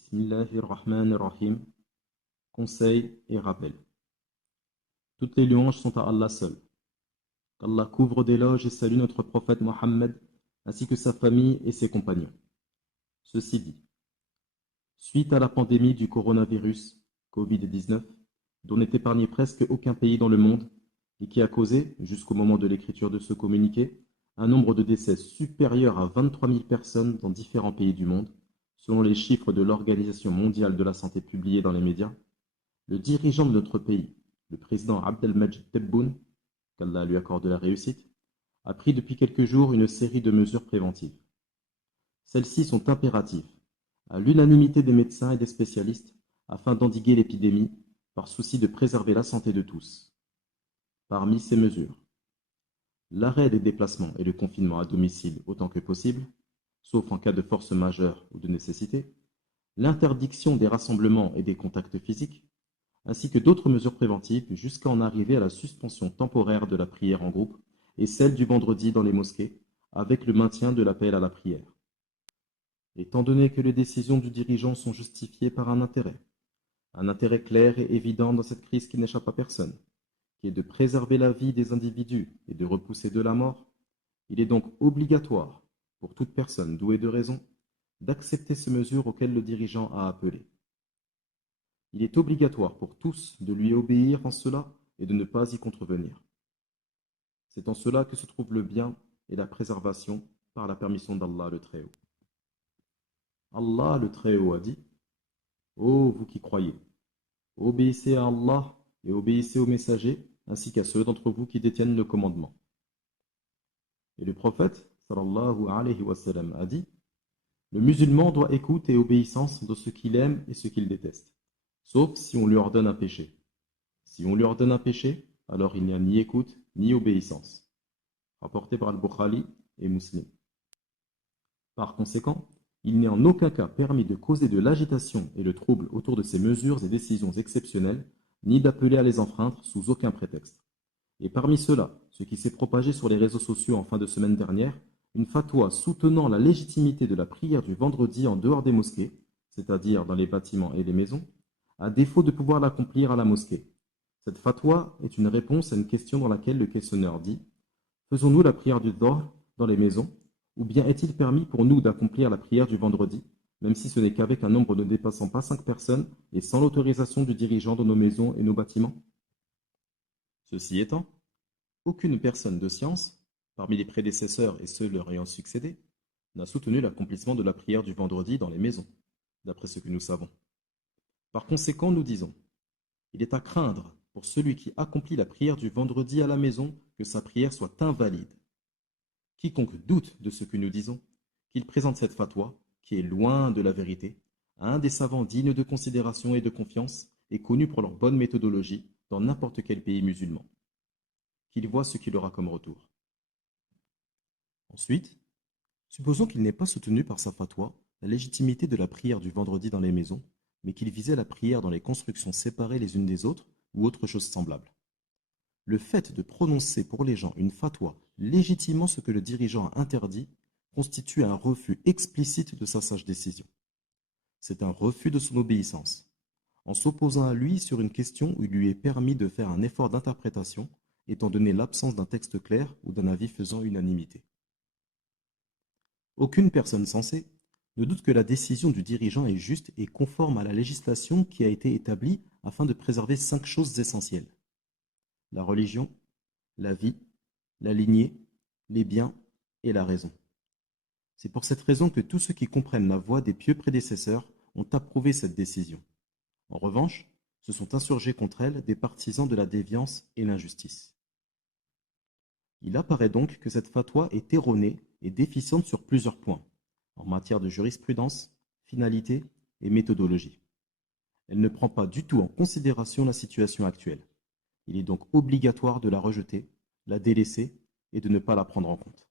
Bismillahirrahmanirrahim. Conseil et rappel. Toutes les louanges sont à Allah seul. Qu'Allah couvre d'éloges et salue notre prophète Mohammed, ainsi que sa famille et ses compagnons. Ceci dit, suite à la pandémie du coronavirus Covid-19, dont n'est épargné presque aucun pays dans le monde, et qui a causé, jusqu'au moment de l'écriture de ce communiqué, un nombre de décès supérieur à 23 000 personnes dans différents pays du monde, selon les chiffres de l'Organisation mondiale de la santé publiés dans les médias, le dirigeant de notre pays, le président Abdelmadjid Tebboune, qu'Allah lui accorde la réussite, a pris depuis quelques jours une série de mesures préventives. Celles-ci sont impératives, à l'unanimité des médecins et des spécialistes, afin d'endiguer l'épidémie, par souci de préserver la santé de tous. Parmi ces mesures, l'arrêt des déplacements et le confinement à domicile autant que possible, sauf en cas de force majeure ou de nécessité, l'interdiction des rassemblements et des contacts physiques, ainsi que d'autres mesures préventives jusqu'à en arriver à la suspension temporaire de la prière en groupe et celle du vendredi dans les mosquées, avec le maintien de l'appel à la prière. Étant donné que les décisions du dirigeant sont justifiées par un intérêt clair et évident dans cette crise qui n'échappe à personne, qui est de préserver la vie des individus et de repousser de la mort, il est donc obligatoire, pour toute personne douée de raison, d'accepter ces mesures auxquelles le dirigeant a appelé. Il est obligatoire pour tous de lui obéir en cela et de ne pas y contrevenir. C'est en cela que se trouve le bien et la préservation par la permission d'Allah le Très-Haut. Allah le Très-Haut a dit: Ô vous qui croyez, obéissez à Allah et obéissez aux messagers ainsi qu'à ceux d'entre vous qui détiennent le commandement. Et le prophète sallallahu alayhi wa sallam a dit: le musulman doit écoute et obéissance dans ce qu'il aime et ce qu'il déteste, sauf si on lui ordonne un péché. Si on lui ordonne un péché, alors il n'y a ni écoute ni obéissance. Rapporté par Al-Bukhari et Muslim. Par conséquent, il n'est en aucun cas permis de causer de l'agitation et le trouble autour de ces mesures et décisions exceptionnelles, ni d'appeler à les enfreindre sous aucun prétexte. Et parmi ceux-là, ce qui s'est propagé sur les réseaux sociaux en fin de semaine dernière, une fatwa soutenant la légitimité de la prière du vendredi en dehors des mosquées, c'est-à-dire dans les bâtiments et les maisons, à défaut de pouvoir l'accomplir à la mosquée. Cette fatwa est une réponse à une question dans laquelle le questionneur dit: faisons-nous la prière du Dhuhr dans les maisons, ou bien est-il permis pour nous d'accomplir la prière du vendredi, même si ce n'est qu'avec un nombre ne dépassant pas 5 personnes et sans l'autorisation du dirigeant dans nos maisons et nos bâtiments? Ceci étant, aucune personne de science, parmi les prédécesseurs et ceux leur ayant succédé, n'a soutenu l'accomplissement de la prière du vendredi dans les maisons, d'après ce que nous savons. Par conséquent, nous disons: il est à craindre pour celui qui accomplit la prière du vendredi à la maison que sa prière soit invalide. Quiconque doute de ce que nous disons, qu'il présente cette fatwa, qui est loin de la vérité, à un des savants dignes de considération et de confiance et connus pour leur bonne méthodologie dans n'importe quel pays musulman. Qu'il voit ce qu'il aura comme retour. Ensuite, supposons qu'il n'ait pas soutenu par sa fatwa la légitimité de la prière du vendredi dans les maisons, mais qu'il visait la prière dans les constructions séparées les unes des autres ou autre chose semblable. Le fait de prononcer pour les gens une fatwa légitimant ce que le dirigeant a interdit constitue un refus explicite de sa sage décision. C'est un refus de son obéissance, en s'opposant à lui sur une question où il lui est permis de faire un effort d'interprétation, étant donné l'absence d'un texte clair ou d'un avis faisant unanimité. Aucune personne sensée ne doute que la décision du dirigeant est juste et conforme à la législation qui a été établie afin de préserver 5 choses essentielles: la religion, la vie, la lignée, les biens et la raison. C'est pour cette raison que tous ceux qui comprennent la voie des pieux prédécesseurs ont approuvé cette décision. En revanche, se sont insurgés contre elle des partisans de la déviance et l'injustice. Il apparaît donc que cette fatwa est erronée et déficiente sur plusieurs points, en matière de jurisprudence, finalité et méthodologie. Elle ne prend pas du tout en considération la situation actuelle. Il est donc obligatoire de la rejeter, la délaisser et de ne pas la prendre en compte.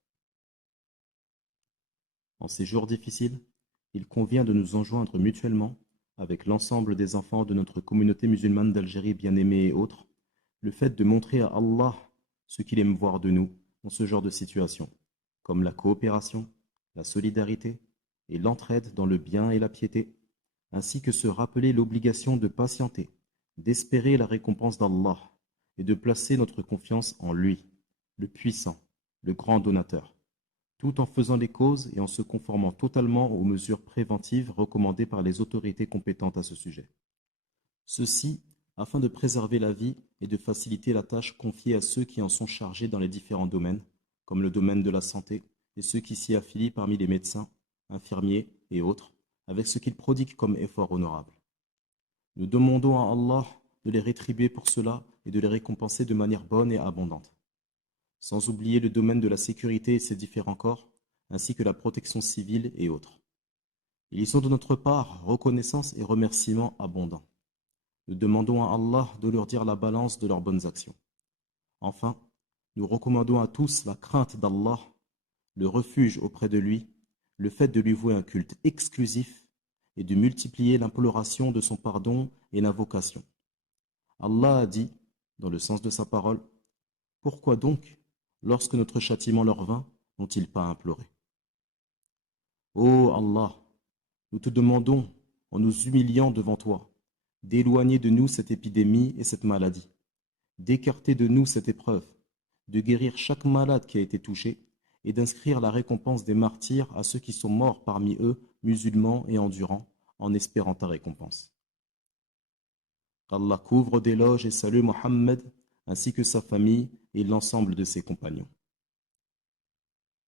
En ces jours difficiles, il convient de nous enjoindre mutuellement, avec l'ensemble des enfants de notre communauté musulmane d'Algérie bien-aimée et autres, le fait de montrer à Allah ce qu'il aime voir de nous dans ce genre de situation, comme la coopération, la solidarité et l'entraide dans le bien et la piété, ainsi que se rappeler l'obligation de patienter, d'espérer la récompense d'Allah et de placer notre confiance en lui, le puissant, le grand donateur, tout en faisant les causes et en se conformant totalement aux mesures préventives recommandées par les autorités compétentes à ce sujet. Ceci afin de préserver la vie et de faciliter la tâche confiée à ceux qui en sont chargés dans les différents domaines, comme le domaine de la santé et ceux qui s'y affilient parmi les médecins, infirmiers et autres, avec ce qu'ils prodiguent comme effort honorable. Nous demandons à Allah de les rétribuer pour cela et de les récompenser de manière bonne et abondante. Sans oublier le domaine de la sécurité et ses différents corps, ainsi que la protection civile et autres. Ils y sont de notre part reconnaissance et remerciements abondants. Nous demandons à Allah de leur dire la balance de leurs bonnes actions. Enfin, nous recommandons à tous la crainte d'Allah, le refuge auprès de lui, le fait de lui vouer un culte exclusif et de multiplier l'imploration de son pardon et l'invocation. Allah a dit, dans le sens de sa parole, « Pourquoi donc, lorsque notre châtiment leur vint, n'ont-ils pas imploré ?» Ô Allah, nous te demandons, en nous humiliant devant toi, d'éloigner de nous cette épidémie et cette maladie, d'écarter de nous cette épreuve, de guérir chaque malade qui a été touché et d'inscrire la récompense des martyrs à ceux qui sont morts parmi eux, musulmans et endurants, en espérant ta récompense. Qu'Allah couvre d'éloges et salue Mohammed, ainsi que sa famille et l'ensemble de ses compagnons.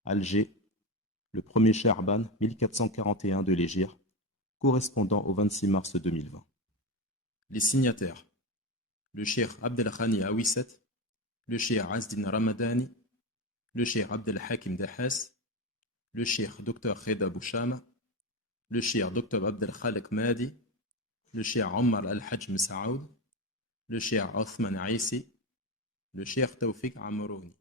Alger, le 1er Sha'ban 1441 de l'Hégire, correspondant au 26 mars 2020. Les signataires: le cheikh Abdelghani Awisset, le cheikh Azdin Ramadani, le cheikh Abdelhakim Dahas, le cheikh Dr Reda Bouchama, le cheikh Dr Abdelkhalek Mahdi, le cheikh Omar Al-Hajj Saoud, le cheikh Othman Aissi, le cheikh Tawfiq Amrouni.